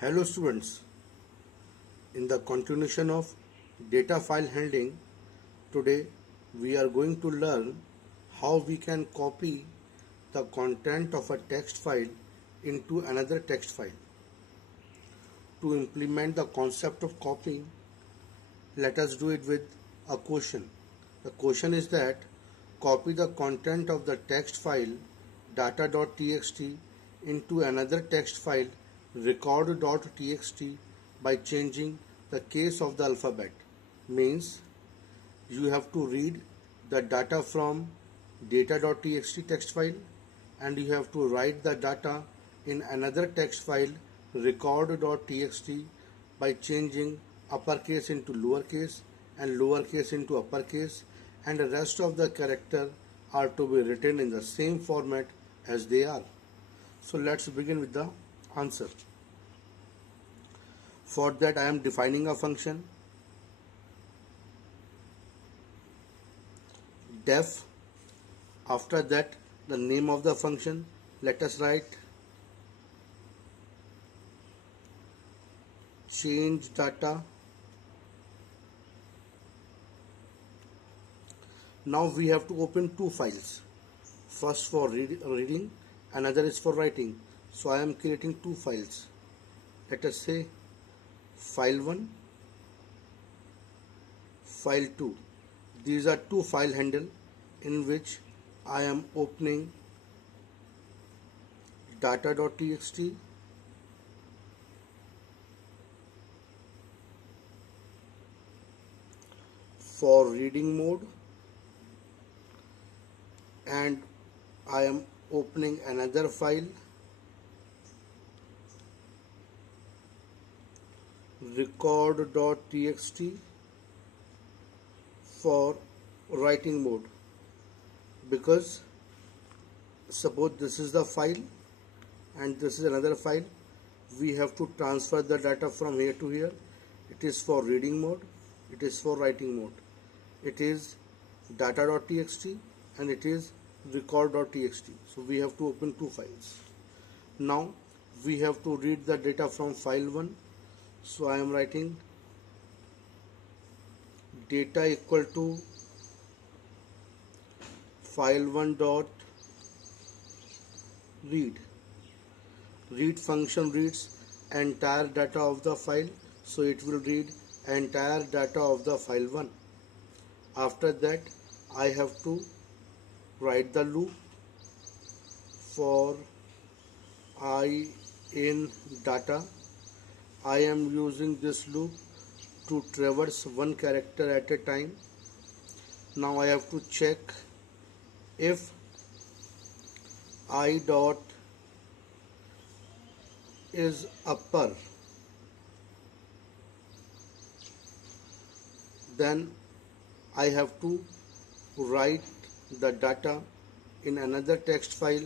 Hello students, in the continuation of data file handling, today we are going to learn how we can copy the content of a text file into another text file. To implement the concept of copying, let us do it with a question. The question is that copy the content of the text file data.txt into another text file record.txt by changing the case of the alphabet. Means you have to read the data from data.txt text file and you have to write the data in another text file record.txt by changing uppercase into lowercase and lowercase into uppercase, and the rest of the character are to be written in the same format as they are. So let's begin with the answer. For that I am defining a function def. After that, the name of the function, let us write change data. Now we have to open two files, first for reading, another is for writing. So I am creating two files. Let us say file 1, file 2. These are two file handle in which I am opening data.txt for reading mode, and I am opening another file record.txt for writing mode, because suppose this is the file and this is another file, we have to transfer the data from here to here. It is for reading mode, it is for writing mode. It is data.txt and it is record.txt. So we have to open two files. Now we have to read the data from file 1. So I am writing data equal to file 1 dot read. Read function reads entire data of the file, so it will read entire data of the file 1. After that I have to write the loop for I in data. I am using this loop to traverse one character at a time. Now I have to check if I dot is upper, then I have to write the data in another text file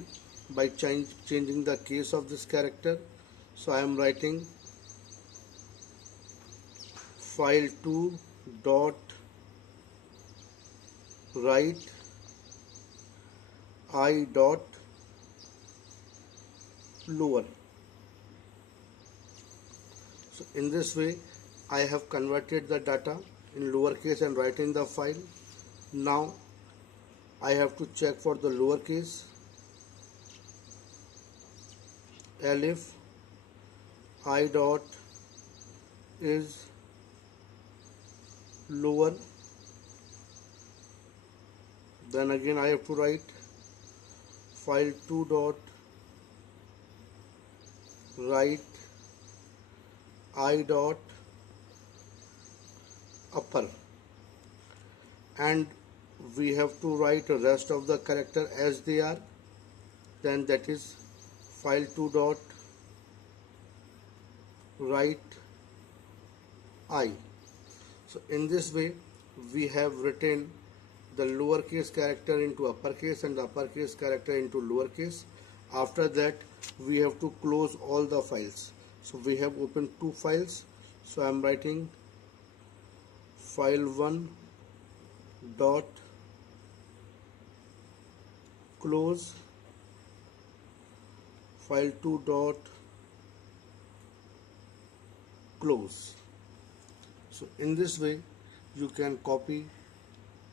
by changing the case of this character. So I am writing file 2 dot write I dot lower. So in this way I have converted the data in lowercase and writing the file. Now I have to check for the lowercase. Elif I dot is lower, then again I have to write file 2 dot write I dot upper, and we have to write the rest of the character as they are. Then that is file 2 dot write I. So in this way we have written the lowercase character into uppercase and the uppercase character into lowercase. After that we have to close all the files. So we have opened two files. So I am writing file 1 dot close, file 2 dot close. So in this way you can copy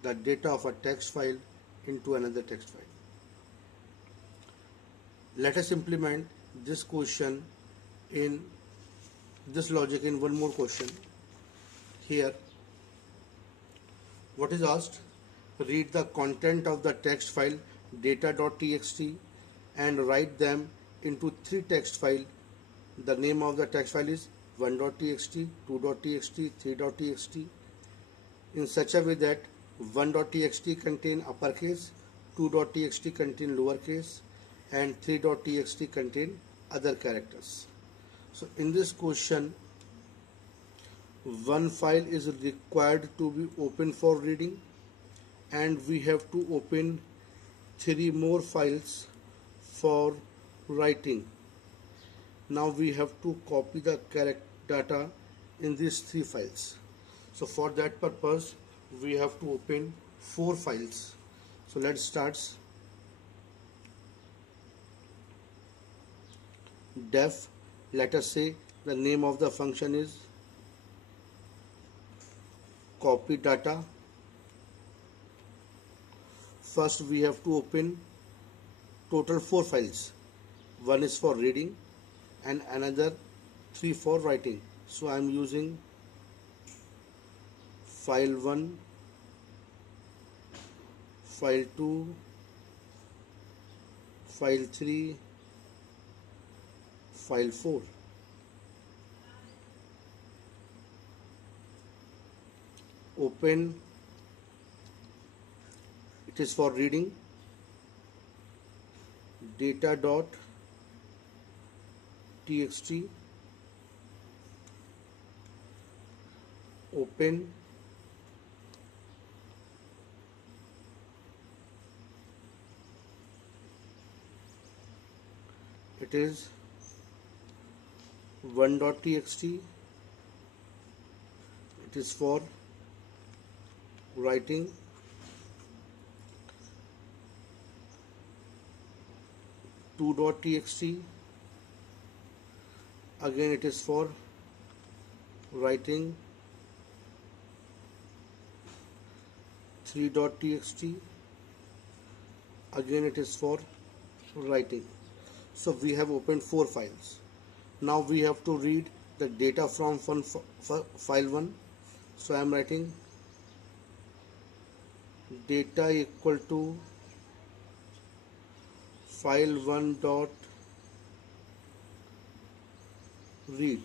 the data of a text file into another text file. Let us implement this question in this logic in one more question. Here what is asked? Read the content of the text file data.txt and write them into three text files. The name of the text file is 1.txt, 2.txt, 3.txt in such a way that 1.txt contain uppercase, 2.txt contain lowercase and 3.txt contain other characters. So in this question one file is required to be open for reading and we have to open three more files for writing. Now we have to copy the data in these three files. So for that purpose we have to open four files. So let's start. Def, let us say the name of the function is copy data. First we have to open total four files. One is for reading and another three for writing. So I am using file 1, file 2, file 3, file 4. Open, it is for reading, data.txt, open, it is 1.txt, it is for writing, .txt, again it is for writing, 3.txt, again it is for writing. So we have opened four files. Now we have to read the data from file 1. So I am writing data equal to file 1 dot read.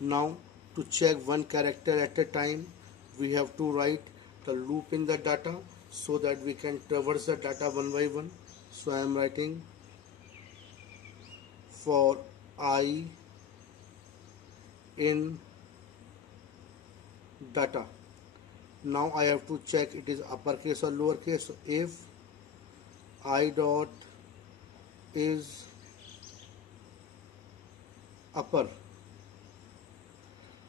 Now to check one character at a time we have to write the loop in the data so that we can traverse the data one by one. So I am writing for I in data. Now I have to check it is uppercase or lowercase. So if I dot is upper,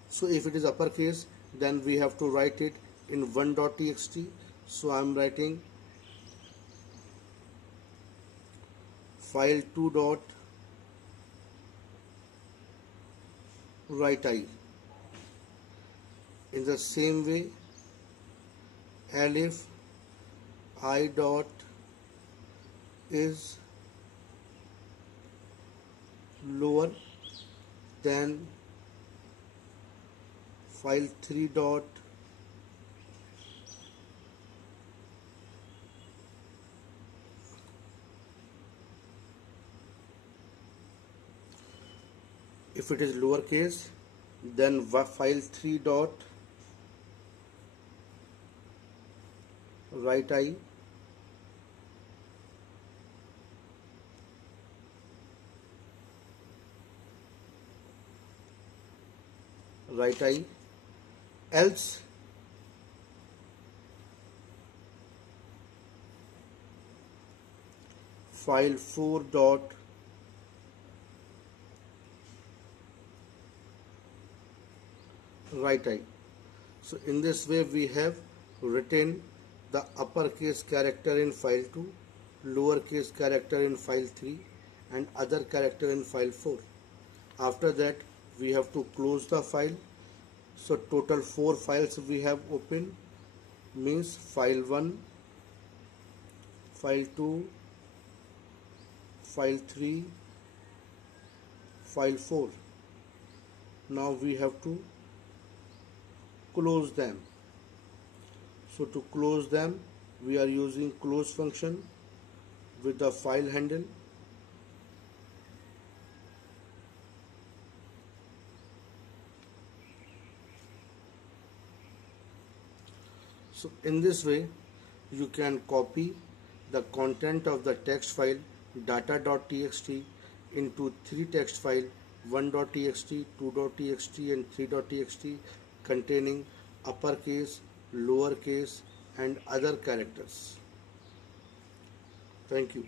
so if it is uppercase then we have to write it in 1.txt. So I am writing file 2 dot write I. In the same way, elif I dot is lower than file 3 dot if it is lowercase then file 3 dot write I. Write I, else file 4 dot write I. So in this way we have written the uppercase character in file 2, lowercase character in file 3 and other character in file 4. After that we have to close the file. So total 4 files we have opened, means file 1, file 2, file 3, file 4. Now we have to close them. So to close them, we are using close function with the file handle. So in this way, you can copy the content of the text file data.txt into 3 text file 1.txt, 2.txt and 3.txt containing uppercase, lowercase and other characters. Thank you.